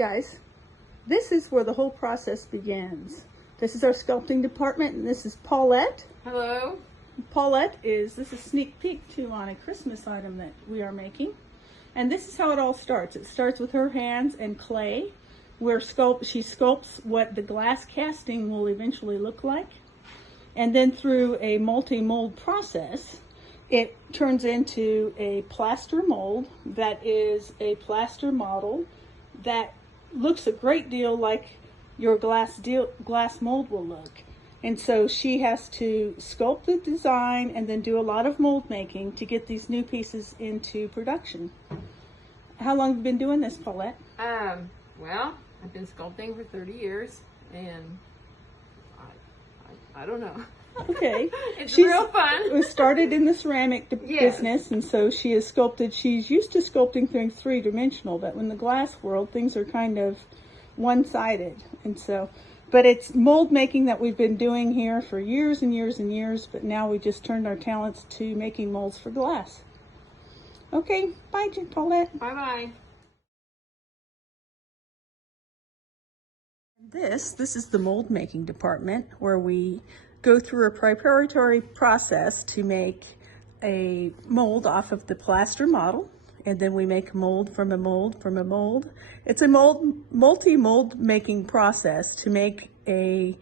guys, this is where the whole process begins. This is our sculpting department, and this is Paulette. Hello. Paulette this is a sneak peek too on a Christmas item that we are making. And this is how it all starts. It starts with her hands and clay, where she sculpts what the glass casting will eventually look like. And then through a multi-mold process, it turns into a plaster mold that is a plaster model that looks a great deal like your glass mold will look. And so she has to sculpt the design and then do a lot of mold making to get these new pieces into production. How long have you been doing this, Paulette? Well, I've been sculpting for 30 years, and I don't know. Okay. It's real fun. It was started in the ceramic business, and so she has sculpted. She's used to sculpting things three-dimensional, but in the glass world, things are kind of one-sided. And so, but it's mold making that we've been doing here for years and years and years, but now we just turned our talents to making molds for glass. Okay, bye, Paulette. Bye-bye. This is the mold making department, where we go through a preparatory process to make a mold off of the plaster model, and then we make a mold from a mold from a mold. It's a multi-mold making process to make a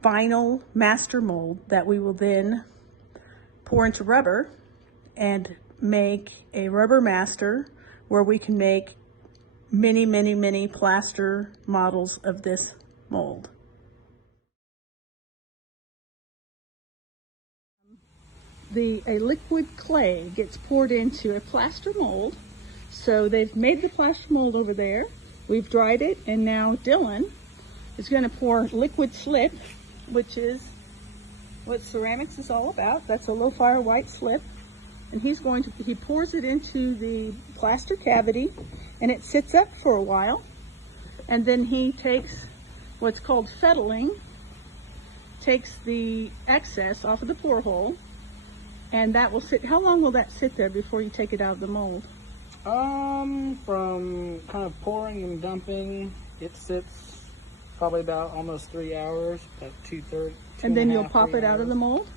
final master mold that we will then pour into rubber and make a rubber master, where we can make many plaster models of this mold. A liquid clay gets poured into a plaster mold. So they've made the plaster mold over there. We've dried it, and now Dylan is going to pour liquid slip, which is what ceramics is all about. That's a low fire white slip. And he pours it into the plaster cavity, and it sits up for a while. And then he takes what's called fettling, takes the excess off of the pour hole, and that will sit. How long will that sit there before you take it out of the mold? From kind of pouring and dumping, it sits probably about almost 3 hours, about 2/3. And then you'll pop it out of the mold?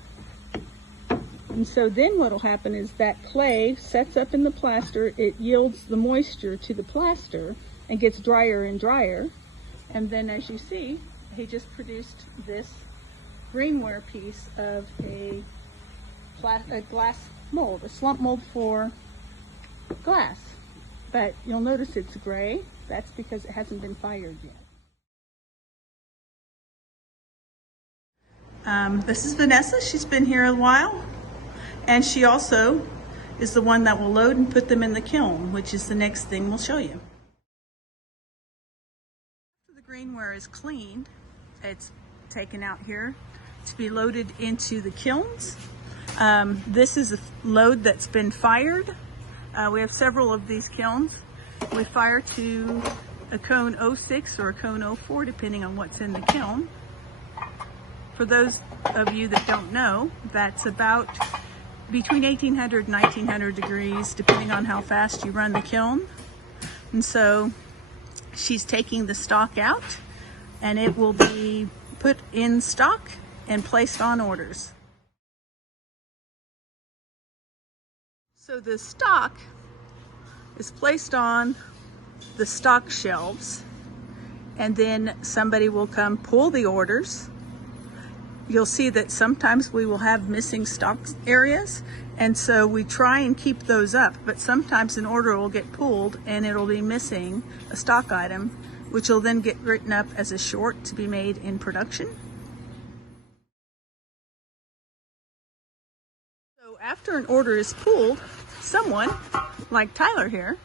And so then what'll happen is that clay sets up in the plaster, it yields the moisture to the plaster and gets drier and drier. And then, as you see, he just produced this greenware piece of a glass mold, a slump mold for glass. But you'll notice it's gray. That's because it hasn't been fired yet. This is Vanessa. She's been here a while. And she also is the one that will load and put them in the kiln, which is the next thing we'll show you. After the greenware is cleaned, it's taken out here to be loaded into the kilns. This is a load that's been fired. We have several of these kilns. We fire to a cone 06 or a cone 04, depending on what's in the kiln. For those of you that don't know, that's about between 1800 and 1900 degrees, depending on how fast you run the kiln. And so she's taking the stock out, and it will be put in stock and placed on orders. So the stock is placed on the stock shelves, and then somebody will come pull the orders. You'll see that sometimes we will have missing stock areas, and so we try and keep those up, but sometimes an order will get pulled and it'll be missing a stock item, which will then get written up as a short to be made in production. So after an order is pulled, someone, like Tyler here,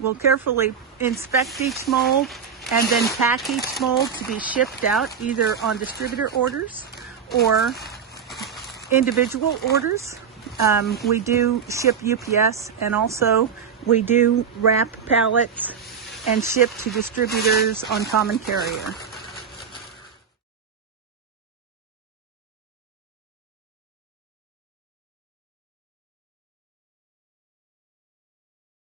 will carefully inspect each mold and then pack each mold to be shipped out, either on distributor orders or individual orders. We do ship UPS, and also we do wrap pallets and ship to distributors on common carrier.